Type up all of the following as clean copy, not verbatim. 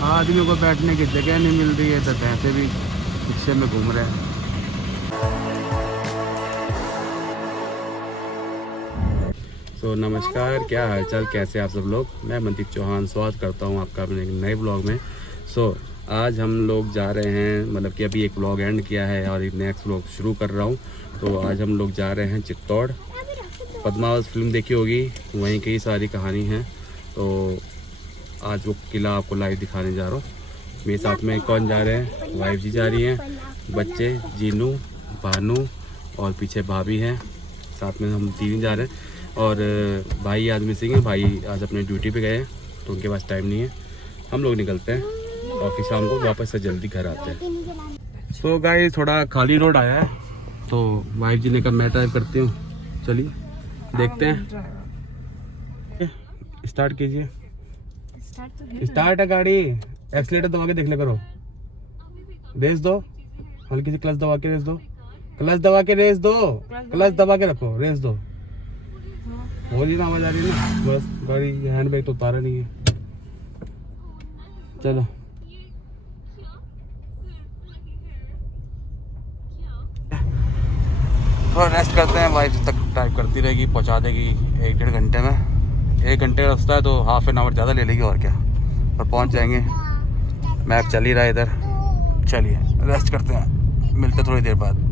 आदमियों को बैठने की जगह नहीं मिल रही है तो भैंसे भी रिक्शे में घूम रहे हैं। नमस्कार, क्या हालचाल, कैसे आप सब लोग। मैं मनदीप चौहान स्वागत करता हूं आपका अपने एक नए ब्लॉग में। आज हम लोग जा रहे हैं, मतलब कि अभी एक ब्लॉग एंड किया है और एक नेक्स्ट ब्लॉग शुरू कर रहा हूं। तो आज हम लोग जा रहे हैं चित्तौड़। पद्मावत फिल्म देखी होगी, वहीं की सारी कहानी है। तो आज वो किला आपको लाइव दिखाने जा रहा हूँ। मेरे साथ में कौन जा रहे हैं, वाइफ जी जा रही हैं, बच्चे जीनू, भानू और पीछे भाभी हैं। साथ में हम तीन जा रहे हैं और भाई आज मिसिंग है। भाई आज अपने ड्यूटी पे गए हैं तो उनके पास टाइम नहीं है। हम लोग निकलते हैं और फिर शाम को वापस से जल्दी घर आते हैं। गाइस, थोड़ा खाली रोड आया है तो वाइफ जी ने कहा मैं ड्राइव करती हूँ। चलिए देखते हैं। स्टार्ट कीजिए। स्टार्ट है गाड़ी। एक्सीलेटर दबा के देख ले करो। रेस दो, हल्की सी क्लच दबा के रेस दो। क्लच दबा के रेस दो। क्लच दबा के रखो, रेस दो। बोली ना आवाज आ रही है ना, बस गाड़ी हैंड ब्रेक तो उतारा नहीं है। चलो थोड़ा रेस्ट करते हैं। वाइफ तक ड्राइव करती रहेगी, पहुंचा देगी 1-1.5 घंटे में। 1 घंटे का रास्ता है तो हाफ एन आवर ज़्यादा ले लेगी और क्या, और पहुंच जाएंगे। मैप चल ही रहा है इधर। चलिए रेस्ट करते हैं, मिलते थोड़ी देर बाद।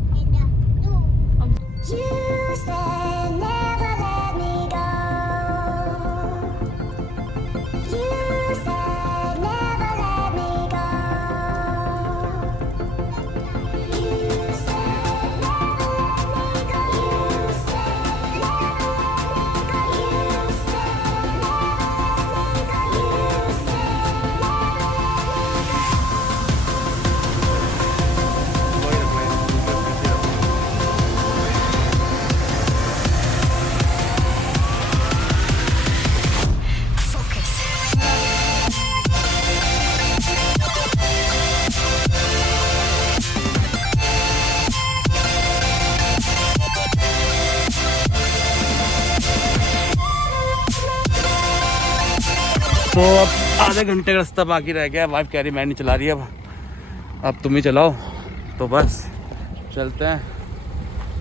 तो अब आधे घंटे का रास्ता बाकी रह गया। वाइफ कह रही मैं नहीं चला रही, अब तुम ही चलाओ। तो बस चलते हैं।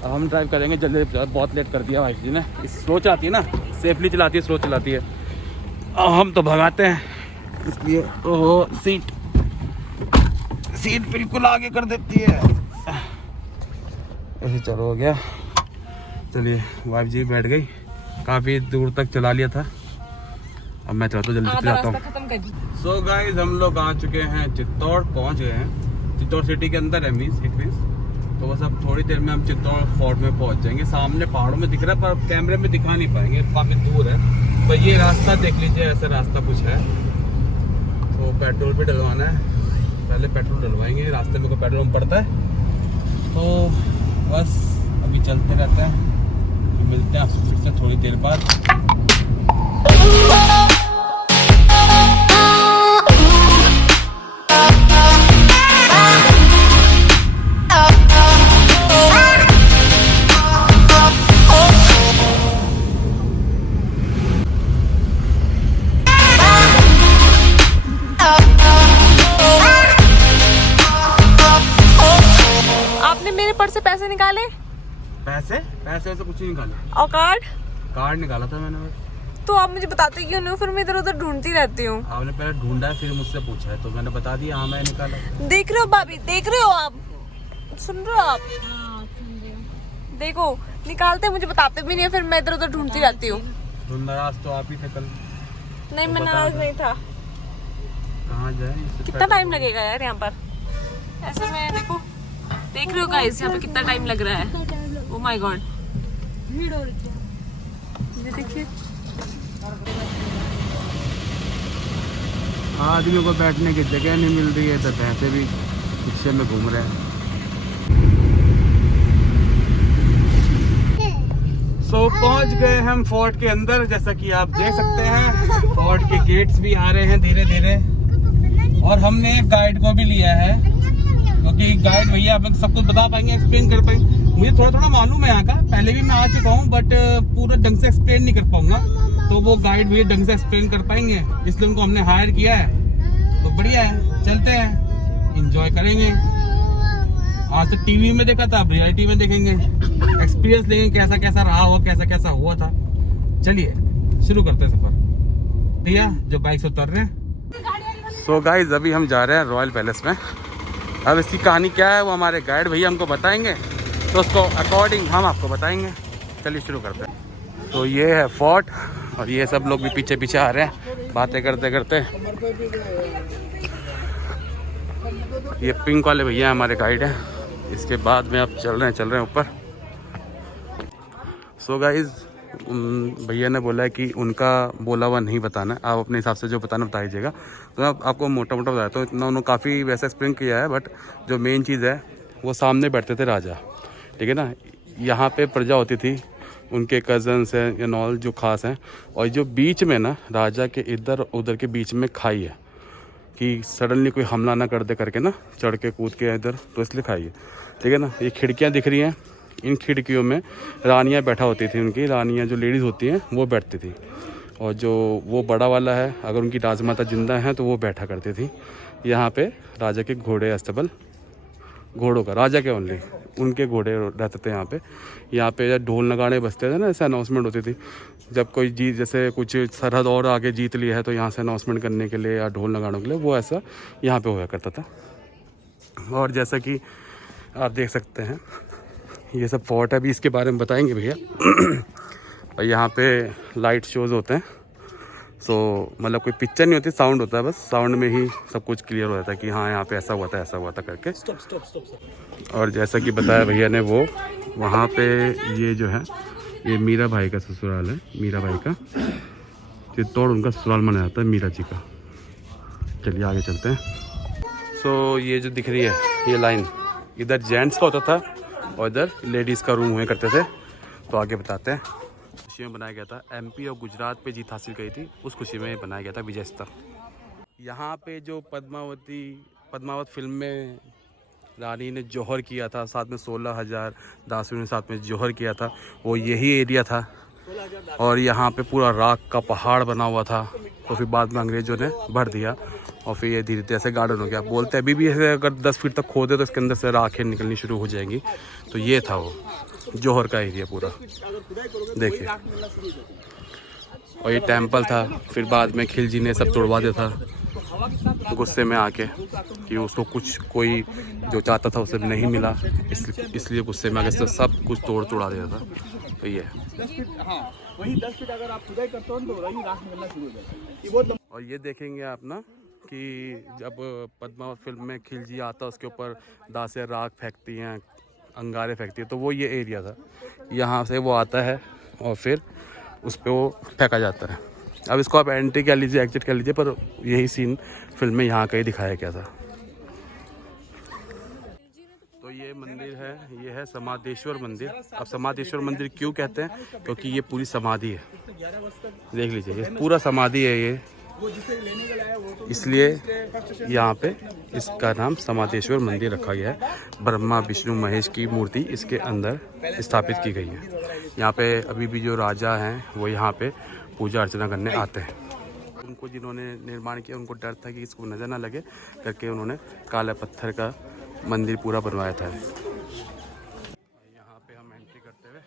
अब हम ड्राइव करेंगे जल्दी। बहुत लेट कर दिया वाइफ जी ने। स्लो चलाती है ना, सेफली चलाती है, स्लो चलाती है। अब हम तो भगाते हैं इसलिए। ओहो, सीट बिल्कुल आगे कर देती है। ऐसे चलो हो गया। चलिए वाइफ जी बैठ गई। काफ़ी दूर तक चला लिया था, अब मैं चलता जल्दी से जाता हूँ। सो गाइस, हम लोग आ चुके हैं चित्तौड़, पहुँच गए हैं। चित्तौड़ सिटी के अंदर है मीन्स। तो बस अब थोड़ी देर में हम चित्तौड़ फोर्ट में पहुँच जाएंगे। सामने पहाड़ों में दिख रहा है पर कैमरे में दिखा नहीं पाएंगे, काफ़ी दूर है। तो ये रास्ता देख लीजिए, ऐसा रास्ता कुछ है। तो पेट्रोल भी डलवाना है, पहले पेट्रोल डलवाएंगे। रास्ते में कोई पेट्रोल पड़ता है तो बस अभी चलते रहते हैं। मिलते हैं आपसे फिर से थोड़ी देर बाद। आपने मेरे पर्स से पैसे निकाले? पैसे ऐसे कुछ नहीं निकाले। और कार्ड निकाला था मैंने। तो आप मुझे बताते क्यों नहीं? फिर मैं इधर उधर ढूंढती रहती हूँ। आपने पहले ढूंढा है फिर मुझसे पूछा है तो मैंने बता दिया हाँ मैं निकाला। देख रहे हो भाभी, देख रहे हो आप, सुन रहे हो आप? देखो निकालते मुझे बताते भी नहीं है, फिर मैं इधर उधर ढूंढती रहती हूँ। नाराज तो आप ही थे कल। नहीं, मैं नाराज नहीं था। कहाँ जाए? कितना टाइम लगेगा यार यहाँ पर? ऐसे में देखो, देख रहे हो गाइस यहाँ पे कितना टाइम लग रहा है। ओह माय गॉड, भीड़ हो रही है। ये देखिए, आदमियों को बैठने की जगह नहीं मिल रही है तो भैंसे भी रिक्शे में घूम रहे हैं। पहुंच गए हम फोर्ट के अंदर। जैसा कि आप देख सकते हैं फोर्ट के गेट्स भी आ रहे हैं धीरे धीरे। और हमने एक गाइड को भी लिया है क्योंकि गाइड भैया हमें सब कुछ बता पाएंगे, एक्सप्लेन कर पाएंगे। मुझे थोड़ा थोड़ा मालूम है यहाँ का, पहले भी मैं आ चुका हूँ बट पूरा ढंग से एक्सप्लेन नहीं कर पाऊंगा। तो वो गाइड भैया ढंग से एक्सप्लेन कर पाएंगे, इसलिए उनको हमने हायर किया है। तो बढ़िया है, चलते हैं, एंजॉय करेंगे। आज तो टीवी में देखा था, अब रियलिटी में देखेंगे, एक्सपीरियंस लेंगे कैसा कैसा रहा हो, कैसा कैसा हुआ था। चलिए शुरू करते हैं सफर। भैया जो बाइक से उतर रहे हैं। सो गाइस अभी हम जा रहे हैं रॉयल पैलेस में। अब इसकी कहानी क्या है वो हमारे गाइड भैया हमको बताएंगे, तो उसको अकॉर्डिंग हम आपको बताएंगे। चलिए शुरू करते हैं। तो ये है फोर्ट और ये सब लोग भी पीछे पीछे आ रहे हैं बातें करते करते। ये पिंक वाले भैया हमारे गाइड हैं। इसके बाद में आप चल रहे हैं ऊपर। सो गाइज भैया ने बोला है कि उनका बोला हुआ नहीं बताना है, आप अपने हिसाब से जो बताना बता दीजिएगा। तो मैं आपको मोटा मोटा बताता हूँ, इतना उन्होंने काफ़ी वैसा एक्सप्लेन किया है, बट जो मेन चीज़ है वो सामने बैठते थे राजा, ठीक है ना। यहाँ पे प्रजा होती थी, उनके कज़न्स हैं या नॉल जो खास हैं, और जो बीच में ना राजा के इधर उधर के बीच में खाई है कि सडनली कोई हमला ना कर दे करके ना, चढ़ के कूद के इधर, तो इसलिए खाई है, ठीक है ना। ये खिड़कियाँ दिख रही हैं, इन खिड़कियों में रानियाँ बैठा होती थी, उनकी रानियाँ जो लेडीज़ होती हैं वो बैठती थी। और जो वो बड़ा वाला है, अगर उनकी राजमाता जिंदा हैं तो वो बैठा करती थी। यहाँ पे राजा के घोड़े अस्तबल, घोड़ों का, राजा के ओनली उनके घोड़े रहते थे यहाँ पे ढोल नगाड़े बजते थे ना, ऐसे अनाउंसमेंट होती थी जब कोई जीत, जैसे कुछ सरहद और आगे जीत लिया है तो यहाँ से अनाउंसमेंट करने के लिए या ढोल नगाड़ों के लिए, वो ऐसा यहाँ पे हुआ करता था। और जैसा कि आप देख सकते हैं ये सब फोर्ट है, अभी इसके बारे में बताएंगे भैया। और यहाँ पे लाइट शोज़ होते हैं। सो मतलब कोई पिक्चर नहीं होती, साउंड होता है, बस साउंड में ही सब कुछ क्लियर हो जाता है कि हाँ यहाँ पे ऐसा हुआ था, ऐसा हुआ था करके। स्टॉप। और जैसा कि बताया भैया ने, वो वहाँ पे ये जो है ये मीरा भाई का ससुराल है, मीरा भाई का चित्तौड़ उनका ससुराल माना जाता है, मीरा जी का। चलिए आगे चलते हैं। सो ये जो दिख रही है ये लाइन, इधर जेंट्स का होता था और इधर लेडीज़ का रूम हुआ करते थे। तो आगे बताते हैं। खुशी में बनाया गया था, एमपी और गुजरात पे जीत हासिल करी थी, उस खुशी में बनाया गया था विजय स्तंभ। यहाँ पे जो पद्मावत फिल्म में रानी ने जौहर किया था, साथ में 16,000 दासियों ने साथ में जौहर किया था, वो यही एरिया था। और यहाँ पे पूरा राख का पहाड़ बना हुआ था, तो फिर बाद में अंग्रेज़ों ने भर दिया और फिर ये धीरे धीरे ऐसे गार्डन हो गया। बोलते हैं अभी भी ऐसे अगर 10 फीट तक खोदे तो इसके अंदर से राखें निकलनी शुरू हो जाएंगी। तो ये था वो जौहर का एरिया पूरा, देखिए। और ये टेम्पल था, फिर बाद में खिलजी ने सब तोड़वा दिया था गुस्से में आके कि उसको कुछ कोई जो चाहता था उसे नहीं मिला, इसलिए गुस्से में आके सब कुछ तोड़ा दिया था। तो ये वही 10 फीट अगर आप खुदाई करते हो तो वही राख निकलना शुरू हो जाता है। और ये देखेंगे आप ना कि जब पद्मावत फिल्म में खिलजी आता है उसके ऊपर दासें राख फेंकती हैं, अंगारे फेंकती है, तो वो ये एरिया था। यहाँ से वो आता है और फिर उस पर वो फेंका जाता है। अब इसको आप एंट्री कह लीजिए, एग्जिट कह लीजिए, पर यही सीन फिल्म में यहाँ का ही दिखाया गया था। तो ये मंदिर है, ये है समाधेश्वर मंदिर। अब समाधेश्वर मंदिर क्यों कहते हैं? क्योंकि ये पूरी समाधि है, देख लीजिए, ये पूरा समाधि है ये, इसलिए यहाँ पे इसका नाम समाधेश्वर मंदिर रखा गया है। ब्रह्मा विष्णु महेश की मूर्ति इसके अंदर स्थापित की गई है। यहाँ पे अभी भी जो राजा हैं वो यहाँ पे पूजा अर्चना करने आते हैं। उनको जिन्होंने निर्माण किया उनको डर था कि इसको नज़र ना लगे करके उन्होंने काला पत्थर का मंदिर पूरा बनवाया था। यहाँ पे हम एंट्री करते हुए,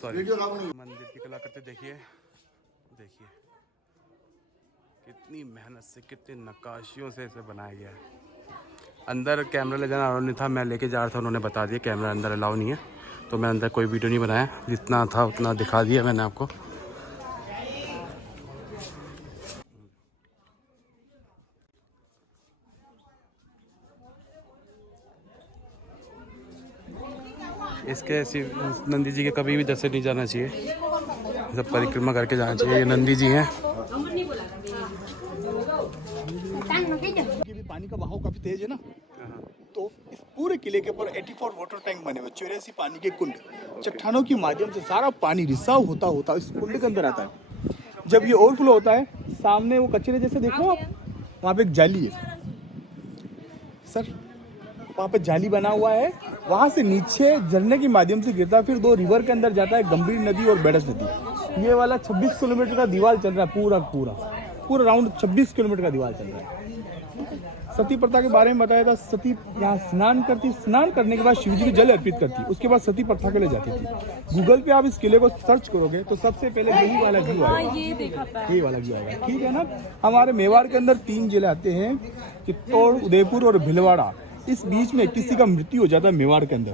सॉरी, मंदिर की कलाकृति देखिए कितनी मेहनत से, कितनी नक्काशियों से इसे बनाया गया है। अंदर कैमरा ले जाना अलाउ नहीं था, मैं लेके जा रहा था, उन्होंने बता दिया कैमरा अंदर अलाउ नहीं है, तो मैं अंदर कोई वीडियो नहीं बनाया, जितना था उतना दिखा दिया मैंने आपको। इसके नंदी जी के कभी भी दर्शन नहीं जाना चाहिए, सब परिक्रमा करके जाना चाहिए। ये नंदी जी हैं। पानी का बहाव काफी तेज है ना, तो इस पूरे किले के ऊपर 84 वाटर टैंक बने हुए, 84 पानी के कुंड, चट्टानों के माध्यम से सारा पानी रिसाव होता होता इस कुंड के अंदर आता है। जब ये ओवरफ्लो होता है, सामने वो कचरे जैसे देख लो आप, वहाँ पे एक जाली है सर, वहाँ पे जाली बना हुआ है, वहाँ से नीचे झरने के माध्यम से गिरता है, फिर 2 रिवर के अंदर जाता है, गंभीर नदी और बेडस नदी। ये वाला 26 किलोमीटर का दीवार चल रहा है, पूरा राउंड 26 किलोमीटर का दीवार चल रहा है। सती प्रथा के बारे में बताया था। सती यहाँ स्नान करती, स्नान करने के बाद शिव जी को जल अर्पित करती, उसके बाद सती प्रथा के लिए जाती थी। गूगल पे आप इस किले को सर्च करोगे तो सबसे पहले यही वाला व्यू आएगा, ये देखा था, यही वाला व्यू आएगा, ठीक है ना। हमारे मेवाड़ के अंदर 3 जिले आते हैं, चित्तौड़, उदयपुर और भीलवाड़ा। इस बीच में किसी का मृत्यु हो जाता है मेवाड़ के अंदर,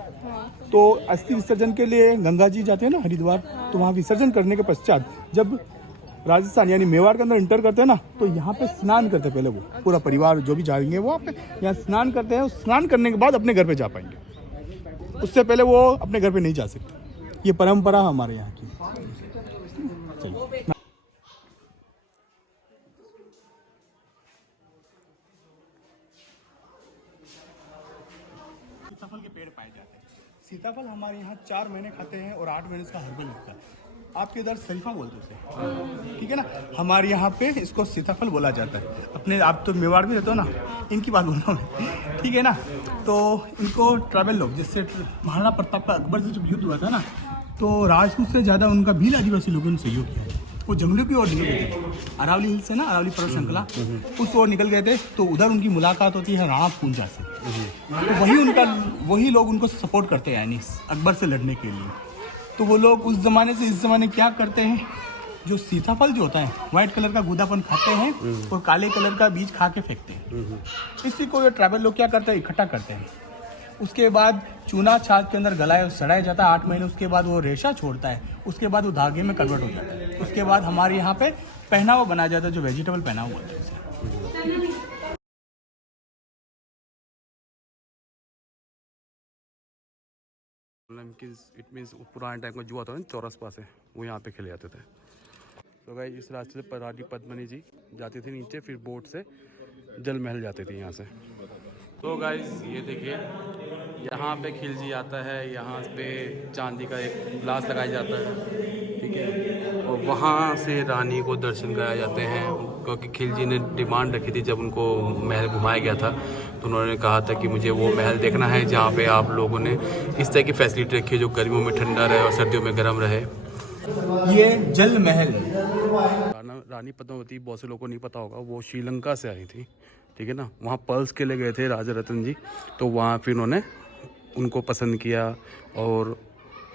तो अस्थि विसर्जन के लिए गंगा जी जाते हैं ना हरिद्वार, तो वहाँ विसर्जन करने के पश्चात जब राजस्थान यानी मेवाड़ के अंदर इंटर करते हैं ना, तो यहाँ पे स्नान करते हैं। पहले वो पूरा परिवार जो भी जाएंगे वो पे यहाँ स्नान करते हैं। स्नान करने के बाद अपने घर पे जा पाएंगे, उससे पहले वो अपने घर पे नहीं जा सकते। ये परंपरा हमारे यहाँ की। चलिए, सीताफल के पेड़ पाए जाते हैं। सीताफल हमारे यहाँ 4 महीने खाते हैं और 8 महीने इसका हर्बल लगता है। आपके इधर शरीफा बोलते हैं, ठीक है ना। हमारे यहाँ पे इसको सीताफल बोला जाता है। अपने आप तो मेवाड़ में रहते हो ना, इनकी बात बोल रहा हूँ, ठीक है ना। तो इनको ट्राइबल लोग, जिससे महाराणा प्रताप का अकबर से जब युद्ध हुआ था ना, तो राजपूत से ज़्यादा उनका भील आदिवासी लोगों ने सहयोग किया। वो जंगलों की ओर निकल गए थे, अरावली हिल्स से ना, अरावली पर्वत श्रृंखला, उस ओर निकल गए थे। तो उधर उनकी मुलाकात होती है राणा पूंजा से, तो वही लोग उनको सपोर्ट करते हैं यानी अकबर से लड़ने के लिए। तो वो लोग उस ज़माने से इस ज़माने क्या करते हैं, जो सीताफल जो होता है वाइट कलर का गूदापन खाते हैं और काले कलर का बीज खा के फेंकते हैं। इसी को ये ट्राइबल लोग क्या करते हैं, इकट्ठा करते हैं। उसके बाद चूना छाछ के अंदर गलाया सड़ाया जाता है 8 महीने। उसके बाद वो रेशा छोड़ता है, उसके बाद वो धागे में कन्वर्ट हो जाता है। उसके बाद हमारे यहाँ पे पहनावा बनाया जाता है, जो वेजिटेबल पहनावा होता है। इट मीन्स पुराने टाइम का जुआ था ना, चौरस पास है, वो यहाँ पे खेले जाते थे। तो गाइस इस रास्ते से रानी पद्मिनी जी जाती थी नीचे, फिर बोट से जल महल जाती थी यहाँ से। तो गाइस ये देखिए, यहाँ पे खिलजी आता है, यहाँ पे चांदी का एक ग्लास लगाया जाता है, ठीक है। और वहाँ से रानी को दर्शन कराए जाते हैं, क्योंकि खिलजी ने डिमांड रखी थी जब उनको महल घुमाया गया था, तो उन्होंने कहा था कि मुझे वो महल देखना है जहाँ पे आप लोगों ने इस तरह की फैसिलिटी रखी है जो गर्मियों में ठंडा रहे और सर्दियों में गर्म रहे। ये जल महल। रानी पद्मावती बहुत से लोगों को नहीं पता होगा, वो श्रीलंका से आई थी, ठीक है ना। वहाँ पर्ल्स के लिए गए थे राजा रतन जी, तो वहाँ फिर उन्होंने उनको पसंद किया और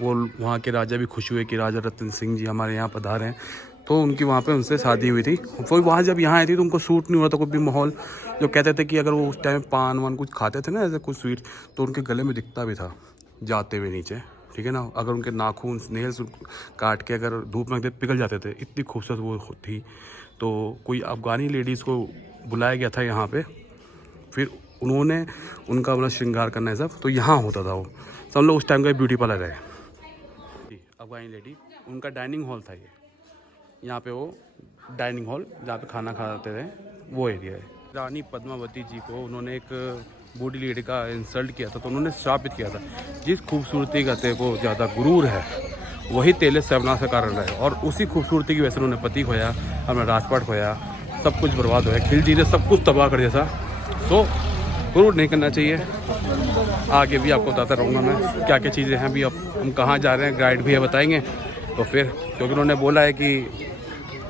वो वहाँ के राजा भी खुश हुए कि राजा रतन सिंह जी हमारे यहाँ पधारे हैं। तो उनकी वहाँ पे उनसे शादी हुई थी। फिर वहाँ जब यहाँ आई थी तो उनको सूट नहीं हो रहा था कोई भी माहौल। जो कहते थे कि अगर वो उस टाइम पान वान कुछ खाते थे ना ऐसे कुछ स्वीट, तो उनके गले में दिखता भी था जाते हुए नीचे, ठीक है ना। अगर उनके नाखून नेल्स काट के अगर धूप में पिघल जाते थे, इतनी खूबसूरत वो थी। तो कोई अफगानी लेडीज़ को बुलाया गया था यहाँ पे, फिर उन्होंने उनका अपना श्रृंगार करना है सब, तो यहाँ होता था वो। सब लोग उस टाइम का ब्यूटी पार्लर है। अफगानी लेडी, उनका डाइनिंग हॉल था ये, यहाँ पे वो डाइनिंग हॉल जहाँ पे खाना खाते थे वो एरिया है। रानी पद्मावती जी को उन्होंने एक बूढ़ी लेडी का इंसल्ट किया था, तो उन्होंने श्रापित किया था, जिस खूबसूरती का तेरे को ज़्यादा गुरूर है वही तेले सर्वनाश का कारण है। और उसी खूबसूरती की वजह से उन्होंने पति खोया, अपना राजपाट खोया, सब कुछ बर्बाद हुआ। खिलजी ने सब कुछ तबाह कर दिया था। सो गुरूर नहीं करना चाहिए। आगे भी आपको बताता रहूँगा मैं क्या क्या चीज़ें हैं। अभी अब हम कहाँ जा रहे हैं, गाइड भी है बताएंगे। तो फिर क्योंकि उन्होंने बोला है कि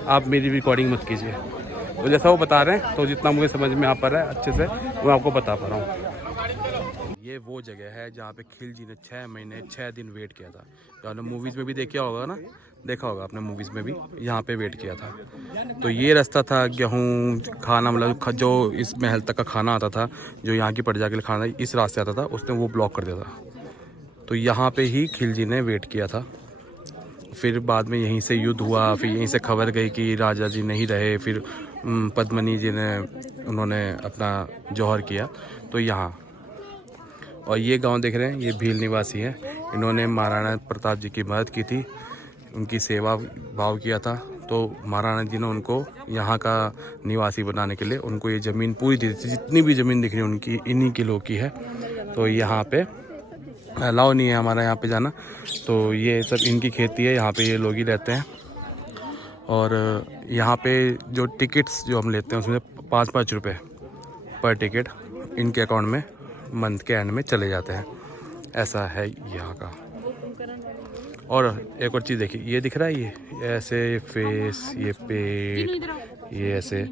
आप मेरी रिकॉर्डिंग मत कीजिए, तो जैसा वो बता रहे हैं तो जितना मुझे समझ में आ पा रहा है अच्छे से मैं आपको बता पा रहा हूँ। ये वो जगह है जहाँ पे खिलजी ने 6 महीने 6 दिन वेट किया था। तो आपने मूवीज़ में भी देखा होगा ना, देखा होगा आपने मूवीज़ में भी, यहाँ पे वेट किया था। तो ये रास्ता था गेहूँ खाना, मतलब जो इस महल तक का खाना आता था, जो यहाँ की प्रजा के लिए खाना इस रास्ते आता था, उसने वो ब्लॉक कर दिया था। तो यहाँ पे ही खिलजी ने वेट किया था। फिर बाद में यहीं से युद्ध हुआ, फिर यहीं से खबर गई कि राजा जी नहीं रहे, फिर पद्मिनी जी ने उन्होंने अपना जौहर किया तो यहाँ। और ये गांव देख रहे हैं, ये भील निवासी है। इन्होंने महाराणा प्रताप जी की मदद की थी, उनकी सेवा भाव किया था। तो महाराणा जी ने उनको यहाँ का निवासी बनाने के लिए उनको ये ज़मीन पूरी दी थी। जितनी भी ज़मीन दिख रही है उनकी इन्हीं के लोग की है। तो यहाँ पे अलाउ नहीं है हमारा यहाँ पे जाना, तो ये सब इनकी खेती है, यहाँ पे ये लोग ही रहते हैं। और यहाँ पे जो टिकट्स जो हम लेते हैं उसमें 5-5 रुपये पर टिकट इनके अकाउंट में मंथ के एंड में चले जाते हैं। ऐसा है यहाँ का। और एक और चीज़ देखिए, ये दिख रहा है, ये ऐसे फेस, ये पेट, ये ऐसे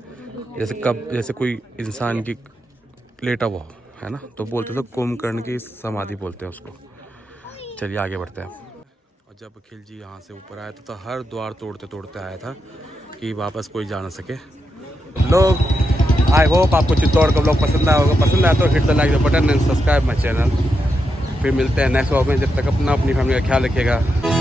जैसे कोई इंसान की लेटा हुआ हो, है ना, तो बोलते थे कुंभकर्ण की समाधि बोलते हैं उसको। चलिए आगे बढ़ते हैं। और जब खिलजी यहाँ से ऊपर आया तो हर द्वार तोड़ते तोड़ते आया था कि वापस कोई जा ना सके। लोग, आई होप आपको चित्तौड़ का ब्लॉग पसंद आया होगा। पसंद आया तो hit the like button and subscribe my channel. फिर मिलते हैं नेक्स्ट ब्लॉग में। जब तक अपनी फैमिली का ख्याल रखिएगा।